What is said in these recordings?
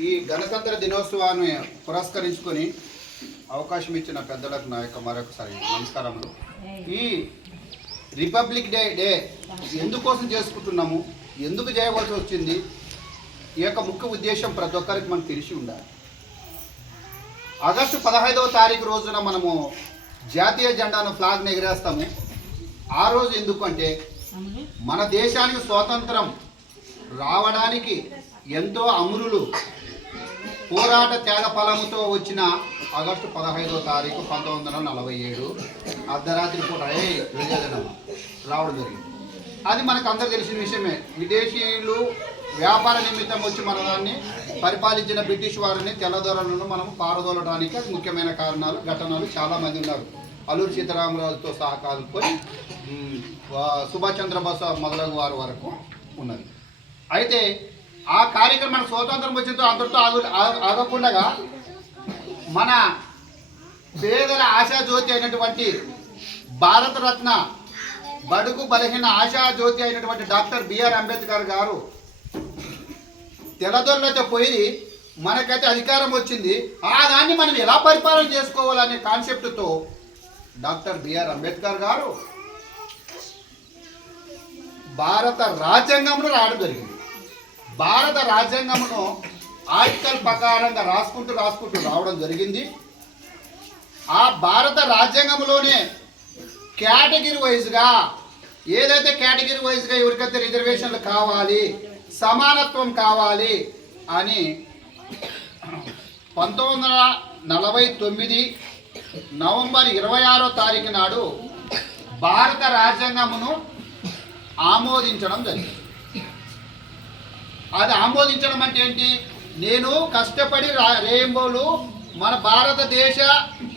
ఈ గణతంత్ర దినోత్సవాన్ని పురస్కరించుకొని అవకాశం ఇచ్చిన పెద్దలకు నా యొక్క మరొకసారి నమస్కారములు. ఈ రిపబ్లిక్ డే ఎందుకోసం చేసుకుంటున్నాము, ఎందుకు చేయవలసి వచ్చింది, ఈ యొక్క ముఖ్య ఉద్దేశం ప్రతి ఒక్కరికి మనకు తెలిసి ఉండాలి. ఆగస్టు 15వ తారీఖు రోజున మనము జాతీయ జెండాను ఫ్లాగ్ని ఎగిరేస్తాము. ఆ రోజు ఎందుకంటే మన దేశానికి స్వాతంత్రం రావడానికి ఎంతో అమరులు పోరాట త్యాగ ఫలముతో వచ్చిన ఆగస్టు 15వ తారీఖు 1947 అర్ధరాత్రి పూట విజయదినం రావడం జరిగింది. అది మనకు అందరూ తెలిసిన విషయమే. విదేశీయులు వ్యాపార నిమిత్తం వచ్చి మన దాన్ని పరిపాలించిన బ్రిటిష్ వారిని తెల్లదొరలను మనం పారదోలడానికి అది ముఖ్యమైన కారణాలు ఘటనలు చాలామంది ఉన్నారు. అల్లూరి సీతారామరాజుతో సహా కలుపుకొని సుభాష్ చంద్రబోస్ మొదలగు వారి వరకు ఉన్నది. అయితే ఆ కార్యక్రమం స్వాతంత్రం వచ్చినతో అందరితో ఆగకుండా మన పేదల ఆశాజ్యోతి అయినటువంటి భారతరత్న బడుగు బలహీన ఆశాజ్యోతి అయినటువంటి డాక్టర్ బిఆర్ అంబేద్కర్ గారు తెల్లదొరలతో పోయి మనకైతే అధికారం వచ్చింది, ఆ దాన్ని మనం ఎలా పరిపాలన చేసుకోవాలనే కాన్సెప్ట్తో డాక్టర్ బిఆర్ అంబేద్కర్ గారు భారత రాజ్యాంగంలో రావడం జరిగింది. భారత రాజ్యాంగంలో ఆర్టికల్ ప్రకారంగా రాసుకుంటూ రావడం జరిగింది. ఆ భారత రాజ్యాంగంలోనే కేటగిరీ వైజ్గా ఏదైతే కేటగిరీ వైజ్గా ఎవరికైతే రిజర్వేషన్లు కావాలి, సమానత్వం కావాలి అని 1949 నవంబర్ 26వ తారీఖు నాడు భారత రాజ్యాంగమును ఆమోదించడం జరిగింది. అది ఆమోదించడం అంటే ఏంటి? నేను కష్టపడి రేంబోలు మన భారతదేశ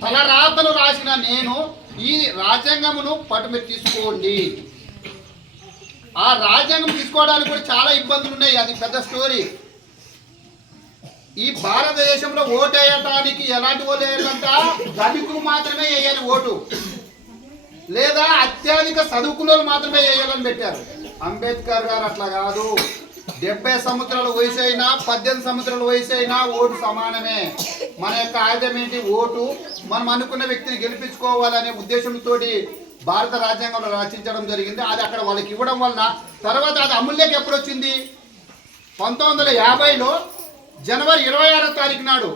తలరాతలు రాసిన నేను ఈ రాజ్యాంగమును పట్టుమీద తీసుకోండి. ఆ రాజ్యాంగం తీసుకోవడానికి కూడా చాలా ఇబ్బందులు ఉన్నాయి, అది పెద్ద స్టోరీ. ఈ భారతదేశంలో ఓటు వేయటానికి ఎలాంటి ఓటు వేయాలంట? ధనికులు మాత్రమే వేయాలి ఓటు, లేదా అత్యధిక చదువుకున్న మాత్రమే వేయాలని పెట్టారు. అంబేద్కర్ గారు అట్లా కాదు. 70 సంవత్సరాల వయసు అయినా 18 సంవత్సరాల వయసు అయినా ఓటు సమానమే. మన యొక్క ఆయుధం ఏంటి? ఓటు. మనం అనుకున్న వ్యక్తిని గెలిపించుకోవాలనే ఉద్దేశంతో భారత రాజ్యాంగంలో రచించడం జరిగింది. అది అక్కడ వాళ్ళకి ఇవ్వడం వలన తర్వాత అది అమల్లోకి ఎప్పుడు వచ్చింది? 1950లో జనవరి 26వ తారీఖు నాడు.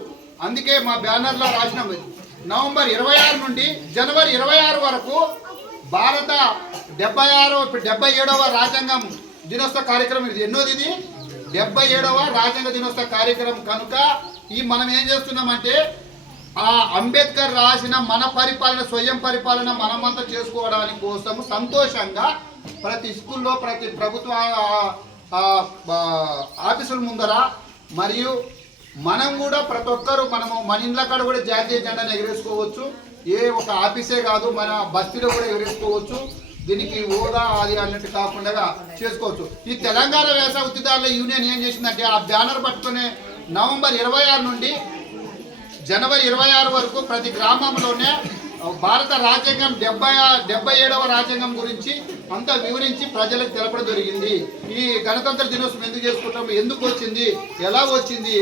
అందుకే మా బ్యానర్లో రాసిన నవంబర్ 26 నుండి జనవరి 26 వరకు భారత 77వ రాజ్యాంగం దినోత్సవ కార్యక్రమం. ఇది ఎన్నోది? ఇది 77వ రాజ్యాంగ దినోత్సవ కార్యక్రమం. కనుక ఈ మనం ఏం చేస్తున్నామంటే ఆ అంబేద్కర్ రాసిన మన పరిపాలన, స్వయం పరిపాలన మనమంతా చేసుకోవడానికి కోసము సంతోషంగా ప్రతి స్కూల్లో, ప్రతి ప్రభుత్వ ఆఫీసుల ముందర మరియు మనం కూడా ప్రతి ఒక్కరు మన ఇండ్ల కాడ కూడా జాతీయ జెండాను ఎగరేసుకోవచ్చు. ఏ ఒక ఆఫీసే కాదు, మన బస్తీలో కూడా ఎగరేసుకోవచ్చు. దీనికి హోదా అది అన్నట్టు కాకుండా చేసుకోవచ్చు. ఈ తెలంగాణ వ్యవసాయ ఉత్తిదారుల యూనియన్ ఏం చేసిందంటే ఆ బ్యానర్ పట్టుకునే నవంబర్ 26 నుండి జనవరి 26 వరకు ప్రతి గ్రామంలోనే భారత రాజ్యాంగం 77వ రాజ్యాంగం గురించి అంతా వివరించి ప్రజలకు తెలపడం జరిగింది. ఈ గణతంత్ర దినోత్సవం ఎందుకు చేసుకుంటాము, ఎందుకు వచ్చింది, ఎలా వచ్చింది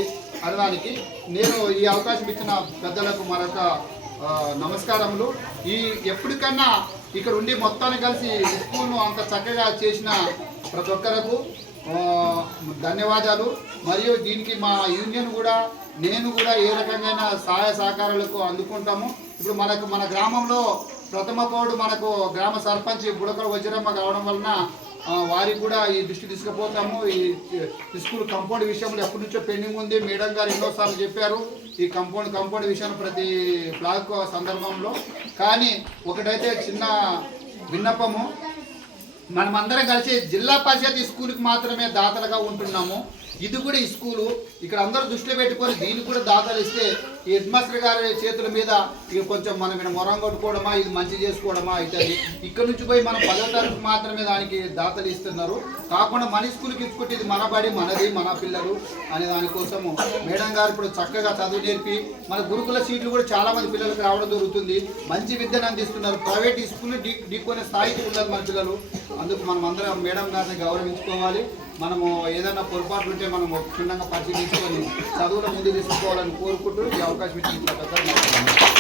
అనడానికి నేను ఈ అవకాశం ఇచ్చిన పెద్దలకు మరొక నమస్కారములు. ఈ ఎప్పటికన్నా ఇక్కడ ఉండి మొత్తాన్ని కలిసి స్కూల్ను అంత చక్కగా చేసిన ప్రతి ఒక్కరకు ధన్యవాదాలు. మరియు దీనికి మా యూనియన్ కూడా, నేను కూడా ఏ రకంగా సహాయ సహకారాలకు అందుకుంటాము. ఇప్పుడు మన గ్రామంలో ప్రథమ పౌరుడు మనకు గ్రామ సర్పంచ్ బుడకల వజ్రమ్మ కావడం వలన వారికి కూడా ఈ దృష్టి తీసుకుపోతాము. ఈ స్కూల్ కంపౌండ్ విషయంలో ఎప్పటి నుంచో పెండింగ్ ఉంది. మేడం గారు ఎన్నోసార్లు చెప్పారు ఈ కంపౌండ్ విషయం ప్రతి ఫ్లాగ్ సందర్భంలో. కానీ ఒకటైతే చిన్న విన్నపము, మనమందరం కలిసి జిల్లా పరిషత్ స్కూల్కి మాత్రమే దాతలుగా ఉంటున్నాము. ఇది కూడా ఈ స్కూలు ఇక్కడ అందరూ దృష్టిలో పెట్టుకొని దీనికి కూడా దాతలు ఇస్తే ఈ హెడ్ మాస్టర్ గారి చేతుల మీద ఇక కొంచెం మనం ఇక్కడ మొరం కొట్టుకోవడమా, ఇది మంచి చేసుకోవడమా అవుతుంది. ఇక్కడ నుంచి పోయి మనం 10వ తరగతి మాత్రమే దానికి దాతలు ఇస్తున్నారు. కాకుండా మన స్కూల్కి ఇచ్చుకుంటే ఇది మన బడి, మనది, మన పిల్లలు అనే దానికోసము మేడం గారు ఇప్పుడు చక్కగా చదువు నేర్పి మన గురుకుల సీట్లు కూడా చాలా మంది పిల్లలకు రావడం జరుగుతుంది. మంచి విద్యను అందిస్తున్నారు. ప్రైవేట్ స్కూల్ ఢీకొనే స్థాయికి ఉన్నారు మన పిల్లలు. అందుకు మనం అందరం మేడం గారిని గౌరవించుకోవాలి. మనము ఏదైనా పొరపాట్లు ఉంటే మనం క్షుణ్ణంగా పరిశీలించుకొని చదువులో ముందు తీసుకోవాలని కోరుకుంటూ ఈ అవకాశం ఇచ్చిన